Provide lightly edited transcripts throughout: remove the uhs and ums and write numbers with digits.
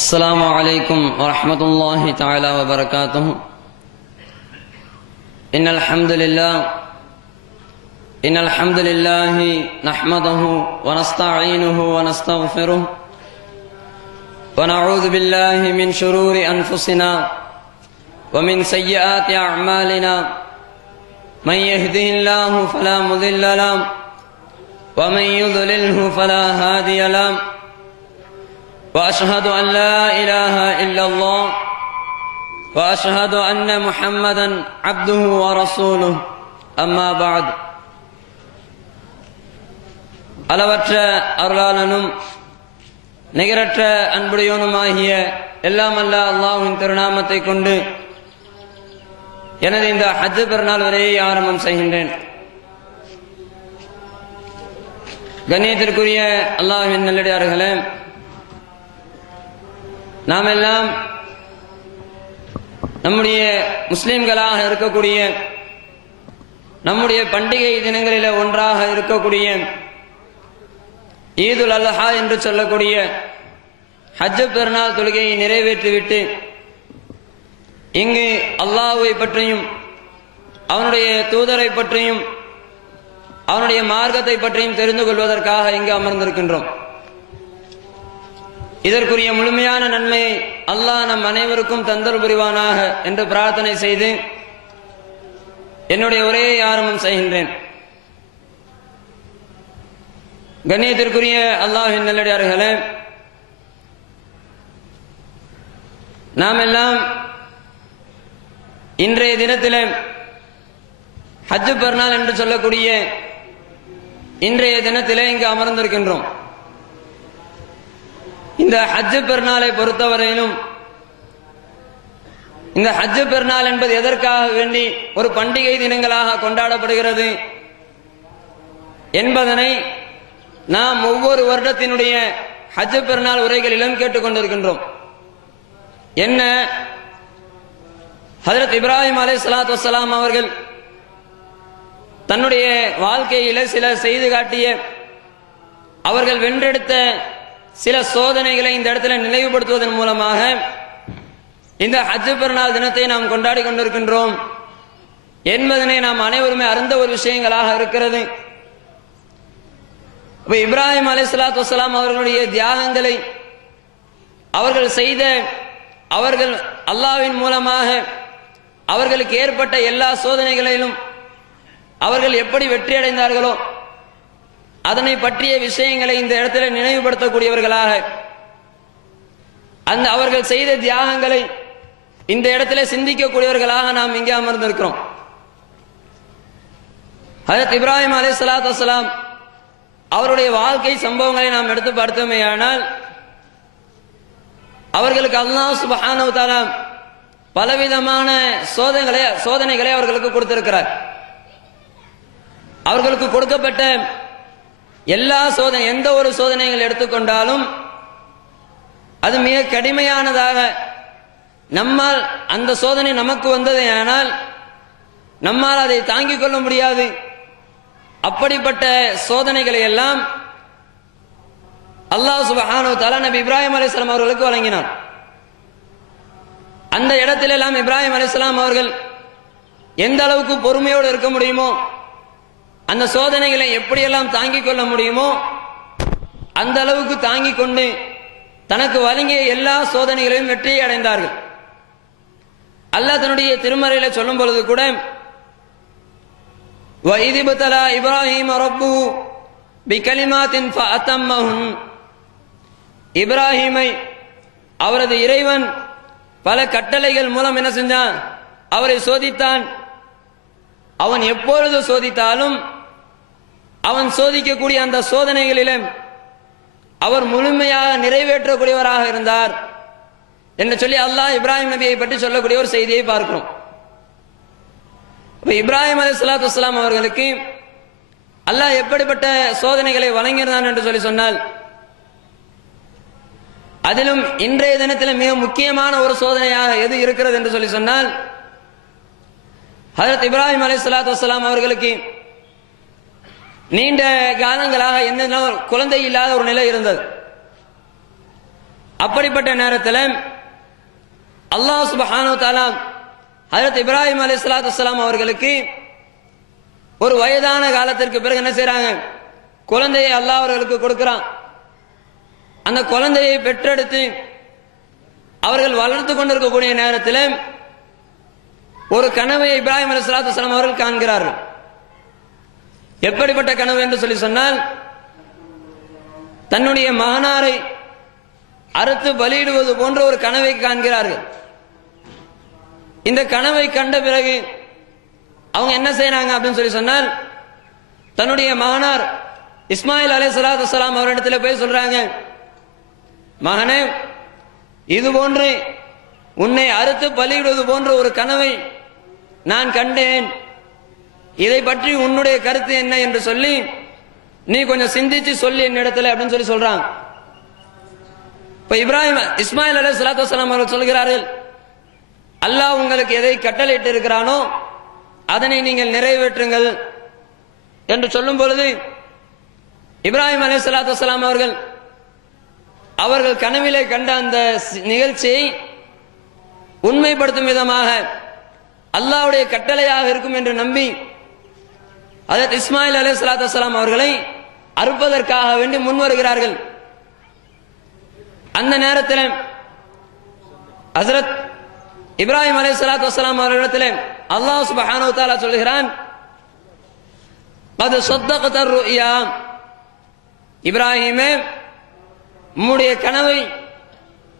السلام عليكم ورحمة الله تعالى وبركاته. إن الحمد لله نحمده ونستعينه ونستغفره ونعوذ بالله من شرور أنفسنا ومن سيئات أعمالنا. من يهده الله فلا مضل له ومن يضلله فلا هادي له. وأشهد أن لا إله إلا الله وأشهد أن محمدا عبده ورسوله. أما بعد. அளவற்ற அருளாளனும் நிகரற்ற அன்புடையோனுமாகிய எல்லாம் அல்ல அல்லாஹ்வின் திருநாமத்தை கொண்டு எனது இந்த ஹஜ் பெருநாள் வரையை ஆரம்பம் செய்கின்றேன். கண்ணியத்திற்குரிய அல்லாஹ்வின் நல்லடியார்களே, நாம் எல்லாம் நம்முடைய முஸ்லிம்களாக இருக்கக்கூடிய நம்முடைய பண்டிகை தினங்களில் ஒன்றாக இருக்கக்கூடிய ஈதுல் அல்ஹா என்று சொல்லக்கூடிய ஹஜ் பெருநாள் தொழுகையை நிறைவேற்றிவிட்டு இங்கு அல்லாஹ்வை பற்றியும் அவனுடைய தூதரை பற்றியும் அவனுடைய மார்க்கத்தை பற்றியும் தெரிந்து கொள்வதற்காக இங்கு அமர்ந்திருக்கின்றோம். இதற்குரிய முழுமையான நன்மையை அல்லாஹ் நம் அனைவருக்கும் தந்தல் புரிவானாக என்று பிரார்த்தனை செய்து என்னுடைய உரையை ஆரம்பம் செய்கின்றேன். கண்ணியத்திற்குரிய அல்லாஹ்வின் நல்லடியார்களே, நாம் எல்லாம் இன்றைய தினத்தில் ஹஜ் பெருநாள் என்று சொல்லக்கூடிய இன்றைய தினத்திலே இங்கு அமர்ந்திருக்கின்றோம். இந்த ஹஜ் பெருநாளை பொறுத்தவரையிலும் இந்த ஹஜ் பெருநாள் என்பது எதற்காக வேண்டி ஒரு பண்டிகை தினங்களாக கொண்டாடப்படுகிறது என்பதனை நாம் ஒவ்வொரு வருடத்தினுடைய ஹஜ் பெருநாள் உரைகளிலும் கேட்டுக்கொண்டிருக்கின்றோம். என்ன, ஹஜ்ரத் இப்ராஹிம் அலைஹிஸ்ஸலாத்து வஸ்ஸலாம் அவர்கள் தன்னுடைய வாழ்க்கையில சில செய்து காட்டிய அவர்கள் வென்றெடுத்த சில சோதனைகளை இந்த இடத்துல நினைவுபடுத்துவதன் மூலமாக இந்த ஹஜ் பெருநாள் தினத்தை நாம் கொண்டாடி கொண்டிருக்கின்றோம் என்பதனை நாம் அனைவருமே அறிந்த ஒரு விஷயங்களாக இருக்கிறது. இப்ராஹிம் அலைஹிஸ்ஸலாத்து வஸ்ஸலாம் அவர்களுடைய தியாகங்களை அவர்கள் செய்த அவர்கள் அல்லாஹ்வின் மூலமாக அவர்களுக்கு ஏற்பட்ட எல்லா சோதனைகளிலும் அவர்கள் எப்படி வெற்றி அடைந்தார்களோ அதனை பற்றிய விஷயங்களை இந்த இடத்துல நினைவுபடுத்தக்கூடியவர்களாக அந்த அவர்கள் செய்த தியாகங்களை இந்த இடத்துல சிந்திக்கக்கூடியவர்களாக நாம் இங்கே அமர்ந்திருக்கிறோம். ஹஜ்ரத் இப்ராஹிம் அலைஹிஸ்ஸலாத்து வஸ்ஸலாம் அவருடைய வாழ்க்கை சம்பவங்களை நாம் எடுத்து பார்த்தோமேயானால் அவர்களுக்கு அல்லாஹ் சுப்ஹானஹு வ தஆலா பலவிதமான சோதனைகளை அவர்களுக்கு கொடுத்திருக்கிறார். அவர்களுக்கு கொடுக்கப்பட்ட எல்லா எந்த ஒரு சோதனைகள் எடுத்துக்கொண்டாலும் அது மிக கடுமையானதாக நம்மால் அந்த சோதனை நமக்கு வந்தது ஆனால் நம்மால் அதை தாங்கிக் கொள்ள முடியாது. அப்படிப்பட்ட சோதனைகளை எல்லாம் அல்லாஹ் சுப்ஹானஹு வ தஆலா நபி இப்ராஹிம் அலைஹிஸ்ஸலாம் அவர்களுக்கு வழங்கினார். அந்த இடத்திலெல்லாம் இப்ராஹிம் அலைஹிஸ்ஸலாம் அவர்கள் எந்த அளவுக்கு பொறுமையோடு இருக்க முடியுமோ, அந்த சோதனைகளை எப்படியெல்லாம் தாங்கிக் கொள்ள முடியுமோ அந்த அளவுக்கு தாங்கிக் கொண்டு தனக்கு வழங்கிய எல்லா சோதனைகளையும் வெற்றியை அடைந்தார்கள். அல்லாஹ் தன்னுடைய திருமறையில சொல்லும் பொழுது கூட وَإِذِ ابْتَلَى إِبْرَاهِيمَ رَبُّهُ بِكَلِمَاتٍ فَأَتَمَّهُنَّ இப்ராஹீமை அவரது இறைவன் பல கட்டளைகள் மூலம் என்ன செஞ்சான், அவரை சோதித்தான். அவன் எப்பொழுது சோதித்தாலும் அவன் சோதிக்கக்கூடிய அந்த சோதனைகளிலே அவர் முழுமையாக நிறைவேற்றக்கூடியவராக இருந்தார் என்று சொல்லி அல்லாஹ் இப்ராஹிம் நபியை பற்றி சொல்லக்கூடிய ஒரு செய்தியை பார்க்கிறோம். இப்ராஹிம் அலைஹிஸ்ஸலாத்து வஸ்ஸலாம் அவர்களுக்கு அல்லாஹ் எப்படிப்பட்ட சோதனைகளை வழங்கினான் என்று சொல்லி சொன்னால், அதிலும் இன்றைய தினத்தில் மிக முக்கியமான ஒரு சோதனையாக எது இருக்கிறது என்று சொல்லி சொன்னால், ஹஜ்ரத் இப்ராஹிம் அலைஹிஸ்ஸலாத்து வஸ்ஸலாம் அவர்களுக்கு நீண்ட காலங்களாக எந்த குழந்தை இல்லாத ஒரு நிலை இருந்தது. அப்படிப்பட்ட நேரத்தில் அல்லாஹ் சுப்ஹானஹு வ தஆலா ஹஜ்ரத் இப்ராஹிம் அலைஹிஸ்ஸலாத்து வஸ்ஸலாம் அவர்களுக்கு ஒரு வயதான காலத்திற்கு பிறகு என்ன செய்றாங்க, குழந்தையை அல்லாஹ் அவர்களுக்கு கொடுக்கிறான். அந்த குழந்தையை பெற்றெடுத்து அவர்கள் வளர்த்து கொண்டிருக்கக்கூடிய நேரத்தில் ஒரு கனவை இப்ராஹிம் அலைஹிஸ்ஸலாத்து வஸ்ஸலாம் அவர்கள் காண்கிறார்கள். எப்படிப்பட்ட கனவு என்று சொல்லி சொன்னால், தன்னுடைய மகனாரை அறுத்து பலியிடுவது போன்ற ஒரு கனவை காண்கிறார்கள். இந்த கனவை கண்ட பிறகு அவங்க என்ன செய்யறாங்க அப்படின்னு சொல்லி சொன்னால், தன்னுடைய மகனார் இஸ்மாயில் அலைஹிஸ்ஸலாத்து வஸ்ஸலாம் அவரிடத்தில் போய் சொல்றாங்க, மகனே, இது போன்று உன்னை அறுத்து பலியிடுவது போன்ற ஒரு கனவை நான் கண்டேன், இதை பற்றி உன்னுடைய கருத்து என்ன என்று சொல்லி நீ கொஞ்சம் சிந்திச்சு சொல்லி என்னிடத்துல அப்படின்னு சொல்லி சொல்றாங்க. இப்ப இஸ்மாயில் அலைஹிஸ்ஸலாத்து வஸ்ஸலாம் அவர்கள் சொல்கிறார்கள், அல்லாஹ் உங்களுக்கு எதை கட்டளையிட்டு இருக்கிறானோ அதனை நீங்கள் நிறைவேற்றுங்கள் என்று சொல்லும் பொழுது இப்ராஹிம் அலைஹிஸ்ஸலாத்து வஸ்ஸலாம் அவர்கள் கனவிலே கண்ட அந்த நிகழ்ச்சியை உண்மைப்படுத்தும் விதமாக அல்லாஹ்வுடைய கட்டளையாக இருக்கும் என்று நம்பி ஹஜ்ரத் இஸ்மாயில் அலைஹிஸ்ஸலாத்து வஸ்ஸலாம் அவர்களை அறுப்பதற்காக வேண்டி முன் வருகிறார்கள். அந்த நேரத்தில் ஹஜ்ரத் இப்ராஹிம் அலைஹிஸ்ஸலாத்து வஸ்ஸலாம் அவர்களிடத்தில் அல்லாஹ் சுப்ஹானஹு வ தஆலா சொல்கிறான், கத் ஸத்தக்த ருயா, இப்ராஹிமே, உம்முடைய கனவை,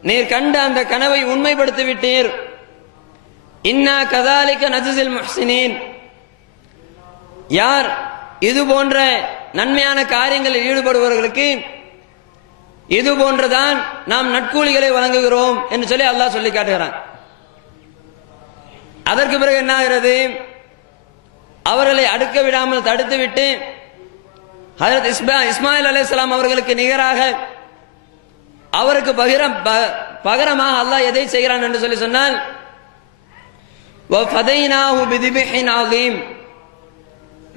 நீர் கண்ட அந்த கனவை உண்மைப்படுத்தி விட்டீர். இன்னா கதாலிக நஜ்ஸில் முஹ்ஸினீன், யார் இது போன்ற நன்மையான காரியங்களில் ஈடுபடுபவர்களுக்கு இது போன்றுதான் நாம் நற்கூலிகளை வழங்குகிறோம் என்று சொல்லி அல்லாஹ் சொல்லி காட்டுகிறான். அதற்கு பிறகு என்ன ஆகிறது, அவர்களை அடுக்க விடாமல் தடுத்து விட்டு ஹஜ்ரத் இஸ்மாயில் அலைஹிஸ்ஸலாம் அவர்களுக்கு நிகராக அவருக்கு பகரமாக அல்லாஹ் எதை செய்கிறான் என்று சொல்லி சொன்னால், வஃபதைனாஹு பிதிபிஹின் அதீம்,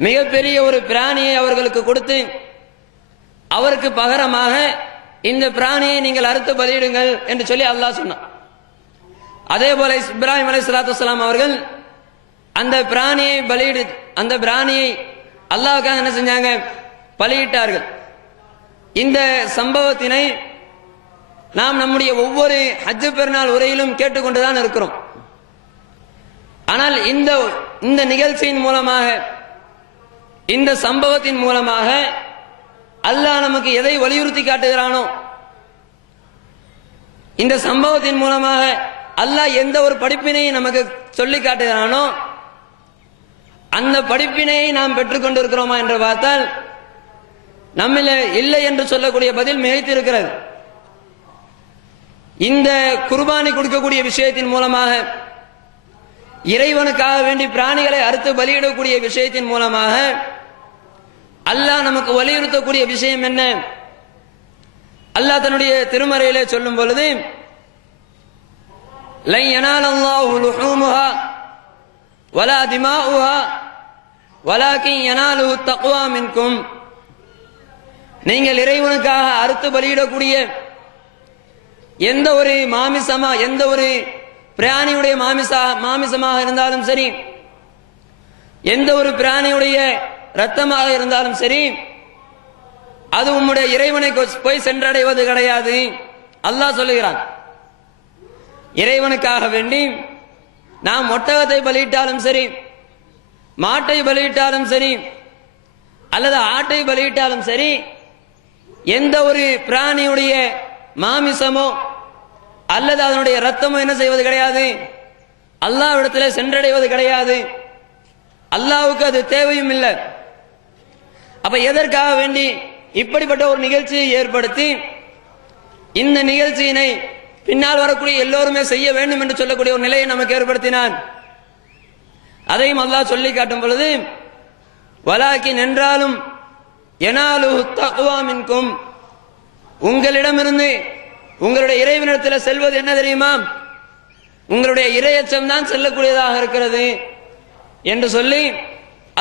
மிகப்பெரிய ஒரு பிராணியை அவர்களுக்கு கொடுத்து அவருக்கு பகரமாக இந்த பிராணியை நீங்கள் அறுத்து பலியிடுங்கள் என்று சொல்லி அல்லாஹ் சொன்னான். அதே போல இப்ராஹிம் அலைஹிஸ்ஸலாத்து வஸ்ஸலாம் அவர்கள் அந்த பிராணியை அல்லாஹ்வுக்காக என்ன செஞ்சாங்க, பலியிட்டார்கள். இந்த சம்பவத்தினை நாம் நம்முடைய ஒவ்வொரு ஹஜ் பெருநாள் உரையிலும் கேட்டுக்கொண்டுதான் இருக்கிறோம். ஆனால் இந்த நிகழ்ச்சியின் மூலமாக, இந்த சம்பவத்தின் மூலமாக அல்லாஹ் நமக்கு எதை வலியுறுத்தி காட்டுகிறானோ, இந்த சம்பவத்தின் மூலமாக அல்லாஹ் எந்த ஒரு படிப்பினையை நமக்கு சொல்லி காட்டுகிறானோ அந்த படிப்பினையை நாம் பெற்றுக்கொண்டிருக்கிறோமா என்று பார்த்தால் நம்மில இல்லை என்று சொல்லக்கூடிய பதில் மிகைத்து இருக்கிறது. இந்த குர்பானி கொடுக்கக்கூடிய விஷயத்தின் மூலமாக, இறைவனுக்காக வேண்டி பிராணிகளை அறுத்து பலியிடக்கூடிய விஷயத்தின் மூலமாக அல்லாஹ் நமக்கு வலியுறுத்தக்கூடிய விஷயம் என்ன? அல்லாஹ் தன்னுடைய திருமறையிலே சொல்லும் பொழுது, லன் யனாலல்லாஹு லுஹூமுஹா வலா திமாஉஹா வலாகின் யனாலுஹு தக்வா மின்கும், நீங்கள் இறைவனுக்காக அறுத்து பலியிடக்கூடிய எந்த ஒரு பிராணியுடைய மாமிசமாக இருந்தாலும் சரி, எந்த ஒரு பிராணியுடைய இரத்தமாக இருந்தாலும் சரி, அது உம்முடைய இறைவனை போய் சென்றடைவது கிடையாது. அல்லாஹ் சொல்லுகிறான், இறைவனுக்காக வேண்டி நாம் ஒட்டகத்தை பலியிட்டாலும் சரி, மாட்டை பலியிட்டாலும் சரி, அல்லது ஆட்டை பலியிட்டாலும் சரி, எந்த ஒரு பிராணியுடைய மாமிசமோ அல்லது அதனுடைய இரத்தமோ என்ன செய்வது கிடையாது, அல்லாஹ்விடத்தில் சென்றடைவது கிடையாது. அல்லாஹ்வுக்கு அது தேவையும் இல்லை. அப்ப எதற்காக வேண்டி இப்படிப்பட்ட ஒரு நிகழ்ச்சியை ஏற்படுத்தி இந்த நிகழ்ச்சியினை பின்னால் வரக்கூடிய எல்லோருமே செய்ய வேண்டும் என்று சொல்லக்கூடிய ஒரு நிலையை நமக்கு ஏற்படுத்தினான். அதையும் அல்லாஹ் சொல்லி காட்டும் பொழுது, வலாக்கின் என்றாலும் யனாலுஹு தக்வா மின்கும், உங்களிடமிருந்து உங்களுடைய இறைவனிடத்தில் செல்வது என்ன தெரியுமா, உங்களுடைய இறையச்சம் தான் செல்லக்கூடியதாக இருக்கிறது என்று சொல்லி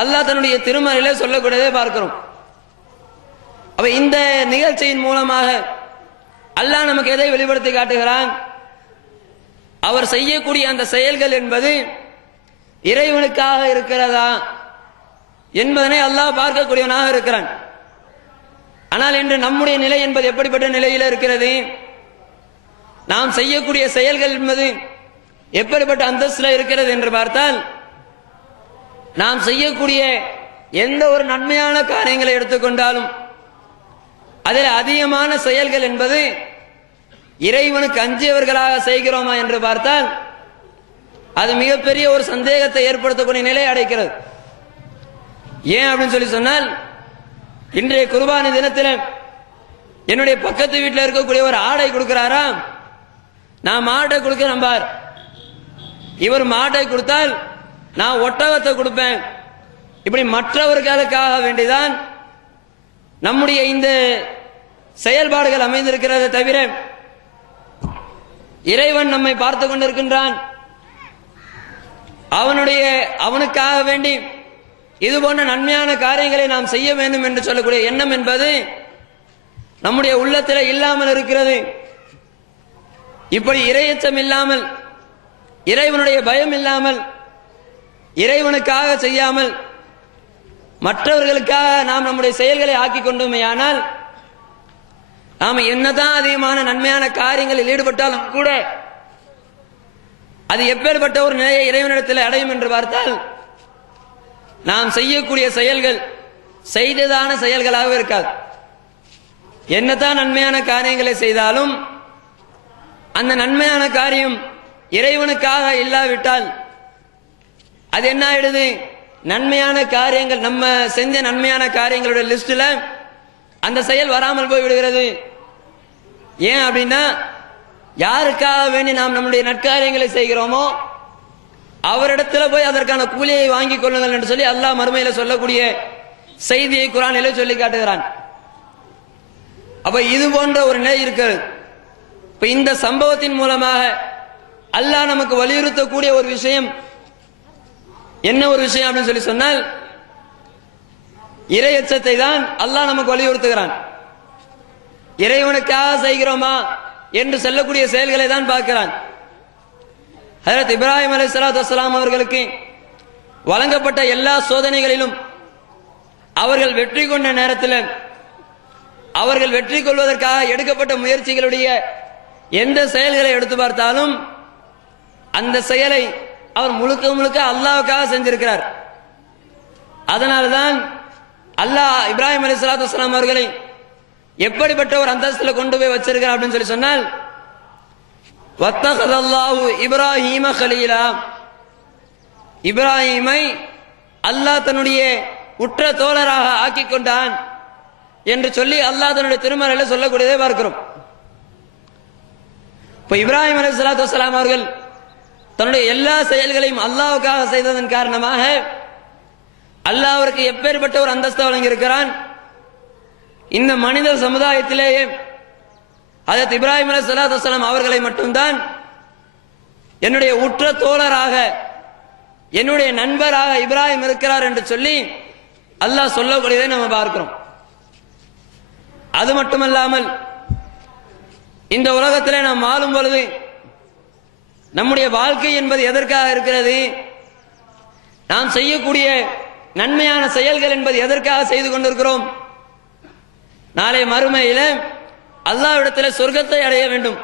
அல்லாஹ் தன்னுடைய திருமறையிலே சொல்லக்கூடியதை பார்க்கிறோம். அப்ப இந்த நிகழ்ச்சியின் மூலமாக அல்லாஹ் நமக்கு எதை வெளிப்படுத்தி காட்டுகிறான்? அவர் செய்யக்கூடிய அந்த செயல்கள் என்பது இறைவனுக்காக இருக்கிறதா என்பதனை அல்லாஹ் பார்க்கக்கூடியவனாக இருக்கிறான். ஆனால் இன்று நம்முடைய நிலை என்பது எப்படிப்பட்ட நிலையில் இருக்கிறது? நாம் செய்யக்கூடிய செயல்கள் என்பது எப்படிப்பட்ட அந்தஸ்தில் இருக்கிறது என்று பார்த்தால், நாம் செய்யக்கூடிய எந்த ஒரு நன்மையான காரியங்களை எடுத்துக்கொண்டாலும் அதில் அதிகமான செயல்கள் என்பது இறைவனுக்கு அஞ்சியவர்களாக செய்கிறோமா என்று பார்த்தால் அது மிகப்பெரிய ஒரு சந்தேகத்தை ஏற்படுத்தக்கூடிய நிலை அடைக்கிறது. ஏன் அப்படின்னு சொல்லி சொன்னால், இன்றைய குர்பானி தினத்தில் என்னுடைய பக்கத்து வீட்டில் இருக்கக்கூடிய ஒரு ஆடை கொடுக்கிறாரா, நான் மாட்டை கொடுக்க நம்பார். இவர் மாட்டை கொடுத்தால் நான் ஒட்டகத்தை கொடுப்பேன். இப்படி மற்றவர்களுக்காக வேண்டிதான் நம்முடைய இந்த செயல்பாடுகள் அமைந்திருக்கிறதை தவிர இறைவன் நம்மை பார்த்து கொண்டிருக்கின்றான். அவனுக்காக வேண்டி இது போன்ற நன்மையான காரியங்களை நாம் செய்ய வேண்டும் என்று சொல்லக்கூடிய எண்ணம் என்பது நம்முடைய உள்ளத்தில் இல்லாமல் இருக்கிறது. இப்படி இறையச்சம் இல்லாமல், இறைவனுடைய பயம் இல்லாமல், இறைவனுக்காக செய்யாமல் மற்றவர்களுக்காக நாம் நம்முடைய செயல்களை ஆக்கி கொண்டோமேயானால் நாம் என்னதான் அதிகமான நன்மையான காரியங்களில் ஈடுபட்டாலும் கூட அது எப்பேற்பட்ட ஒரு நிலையை இறைவனிடத்தில் அடையும் என்று பார்த்தால், நாம் செய்யக்கூடிய செயல்கள் செய்ததான செயல்களாக இருக்காது. என்னதான் நன்மையான காரியங்களை செய்தாலும் அந்த நன்மையான காரியம் இறைவனுக்காக இல்லாவிட்டால் அது என்ன ஆயிடுது? நன்மையான காரியங்கள், நம்ம செஞ்ச நன்மையான காரியங்களுடைய லிஸ்ட்ல அந்த செயல் வராமல் போய் விடுகிறது. ஏன் அப்படின்னா, யாருக்காக வேண்டி நாம் நம்முடைய நற்காரியங்களை செய்கிறோமோ அவரிடத்துல போய் அதற்கான கூலியை வாங்கிக் கொள்ளுங்கள் என்று சொல்லி அல்லாஹ் மறுமையில சொல்லக்கூடிய செய்தியை குர்ஆனிலே சொல்லி காட்டுகிறான். அப்ப இது போன்ற ஒரு நிலை இருக்கிறது. இப்ப இந்த சம்பவத்தின் மூலமாக அல்லாஹ் நமக்கு வலியுறுத்தக்கூடிய ஒரு விஷயம் என்ன ஒரு விஷயம் அப்படின்னு சொல்லி சொன்னால், இறையச்சத்தை தான் அல்லாஹ் நமக்கு வலியுறுத்துகிறான். இறைவனுக்காக செய்கிறோமா என்று சொல்லக்கூடிய செயல்களை தான் பார்க்கிறான். ஹஜ்ரத் இப்ராஹிம் அலைஹிஸ்ஸலாத்து வஸ்ஸலாம் அவர்களுக்கு வழங்கப்பட்ட எல்லா சோதனைகளிலும் அவர்கள் வெற்றி கொண்ட நேரத்தில் அவர்கள் வெற்றி கொள்வதற்காக எடுக்கப்பட்ட முயற்சிகளுடைய எந்த செயல்களை எடுத்து பார்த்தாலும் அந்த செயலை அவர் முழுக்க முழுக்க அல்லாஹ்வுக்காக செஞ்சிருக்கிறார். அதனால்தான் அல்லாஹ் இப்ராஹிம் அலைஹிஸ்ஸலாத்து வஸ்ஸலாம் அவர்களை எப்படிப்பட்ட ஒரு அந்தஸ்துல கொண்டு போய் வச்சிருக்கிறார் அப்படின்னு சொல்லி சொன்னால், வத்தகதல்லாஹு இப்ராஹீம கலீலா, இப்ராஹீமை அல்லாஹ் தன்னுடைய உற்ற தோழராக ஆக்கி கொண்டான் என்று சொல்லி அல்லாஹ் தன்னுடைய திருமறையில சொல்லக்கூடியதை பார்க்கிறோம். இப்ப இப்ராஹிம் அலைஹிஸ்ஸலாத்து வஸ்ஸலாம் அவர்கள் தன்னுடைய எல்லா செயல்களையும் அல்லாஹ்வுக்காக செய்ததன் காரணமாக அல்லாஹ் அவருக்கு எப்பேற்பட்ட ஒரு அந்தஸ்தை வழங்கியிருக்கிறான். இந்த மனித சமுதாயத்திலேயே ஹஜ்ரத் இப்ராஹிம் அலைஹிஸ்ஸலாத்து வஸ்ஸலாம் அவர்களை மட்டும்தான் என்னுடைய உற்ற தோழராக, என்னுடைய நண்பராக இப்ராஹிம் இருக்கிறார் என்று சொல்லி அல்லாஹ் சொல்லக்கூடியதை நம்ம பார்க்கிறோம். அது மட்டுமல்லாமல் இந்த உலகத்திலே நாம் வாழும் பொழுது நம்முடைய வாழ்க்கை என்பது எதற்காக இருக்கிறது? நாம் செய்யக்கூடிய நன்மையான செயல்கள் என்பது எதற்காக செய்து கொண்டிருக்கிறோம்? நாளை மறுமையில அல்லாஹ்விடத்தில் சொர்க்கத்தை அடைய வேண்டும்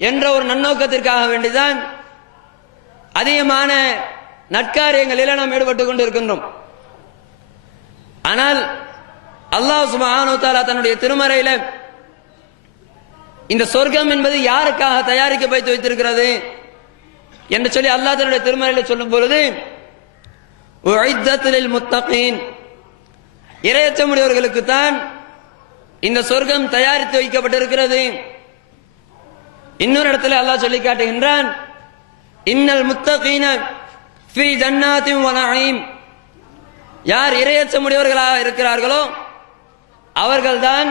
என்ற ஒரு நன்னோக்கத்திற்காக வேண்டிதான் அதிகமான நற்காரியங்களில் நாம் ஈடுபட்டுக் கொண்டிருக்கின்றோம். ஆனால் அல்லாஹ் சுப்ஹானஹு வ தஆலா தன்னுடைய திருமறையில இந்த சொர்க்கம் என்பது யாருக்காக தயாரிக்கப்பட்டு வைத்திருக்கிறது என்று சொல்லி அல்லாஹ் தன்னுடைய திருமறையில சொல்லும் பொழுது, உஇத்தத் லில் முத்தகீன், இறையச்சமுடையவர்களுக்கு தான் இந்த சொர்க்கம் தயாரித்து வைக்கப்பட்டிருக்கிறது. இன்னொரு இடத்துல அல்லாஹ் சொல்லி காட்டுகின்றான், இன்னல் முத்தகீன ஃபீ ஜன்னாத்தின் வ நஈம், யார் இறையச்சமுடையவர்களாக இருக்கிறார்களோ அவர்கள்தான்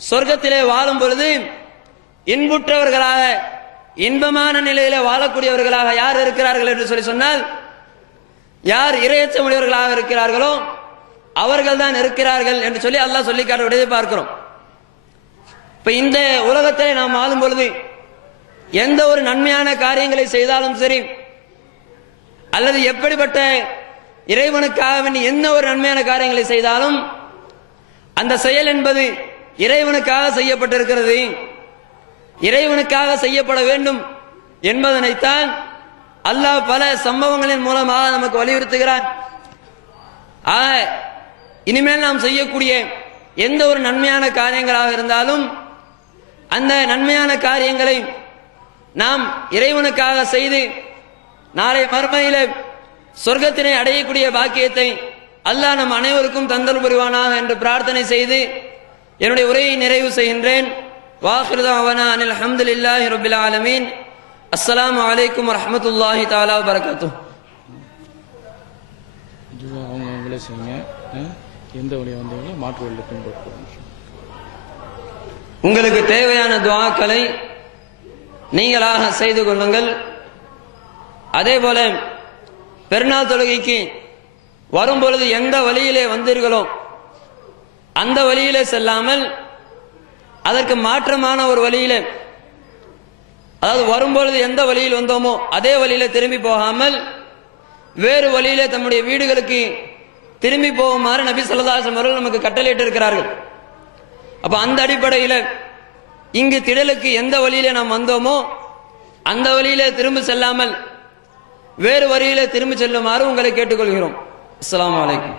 சொர்க்கத்திலே வாழும் பொழுது இன்புற்றவர்களாக, இன்பமான நிலையில வாழக்கூடியவர்களாக யார் இருக்கிறார்கள் என்று சொல்லி சொன்னால், யார் இறையச்சமுடையவர்களாக இருக்கிறார்களோ அவர்கள் தான் இருக்கிறார்கள் என்று சொல்லி அல்லாஹ் சொல்லி காட்டுவதை பார்க்கிறோம். இப்ப இந்த உலகத்திலே நாம் வாழும் பொழுது எந்த ஒரு நன்மையான காரியங்களை செய்தாலும் சரி, அல்லது எப்படிப்பட்ட இறைவனுக்காக வேண்டி எந்த ஒரு நன்மையான காரியங்களை செய்தாலும் அந்த செயல் என்பது இறைவனுக்காக செய்யப்பட்டிருக்கிறது, இறைவனுக்காக செய்யப்பட வேண்டும் என்பதனைத்தான் அல்லாஹ் பல சம்பவங்களின் மூலமாக நமக்கு வலியுறுத்துகிறான். இனிமேல் நாம் செய்யக்கூடிய எந்த ஒரு நன்மையான காரியங்களாக இருந்தாலும் அந்த நன்மையான காரியங்களை நாம் இறைவனுக்காக செய்து நாளை மறுமையில சொர்க்கத்தினை அடையக்கூடிய பாக்கியத்தை அல்லாஹ் நம் அனைவருக்கும் தந்தல் புரிவானாக என்று பிரார்த்தனை செய்து என்னுடைய உரையை நிறைவு செய்கின்றேன். வாஹிரு தஅவானா அனில் ஹம்துலில்லாஹி ரப்பில் ஆலமீன். அஸ்ஸலாமு அலைக்கும் வரஹ்மத்துல்லாஹி தஆலா வபரகாத்துஹு. அவங்களே செய்யுங்க. எந்த வழியை வந்தீங்களோ மாற்று வழியில் பின்பற்றுவோம். உங்களுக்கு தேவையான துஆக்களை நீங்களாக செய்து கொள்ளுங்கள். அதே போல பெருநாள் தொழுகைக்கு வரும்பொழுது எந்த வழியிலே வந்தீர்களோ அந்த வழியிலே செல்லாமல் அதற்கு மாற்றமான ஒரு வழியிலே, அதாவது வரும்பொழுது எந்த வழியில் வந்தோமோ அதே வழியில திரும்பி போகாமல் வேறு வழியிலே தம்முடைய வீடுகளுக்கு திரும்பி போகுமாறு நபி ஸல்லல்லாஹு அலைஹி வஸல்லம் அவர்கள் நமக்கு கட்டளையிட்டு இருக்கிறார்கள். அப்ப அந்த அடிப்படையில் இங்கு திடலுக்கு எந்த வழியிலே நாம் வந்தோமோ அந்த வழியிலே திரும்ப செல்லாமல் வேறு வழியிலே திரும்பி செல்லுமாறு உங்களை கேட்டுக்கொள்கிறோம். அஸ்ஸலாமு அலைக்கும்.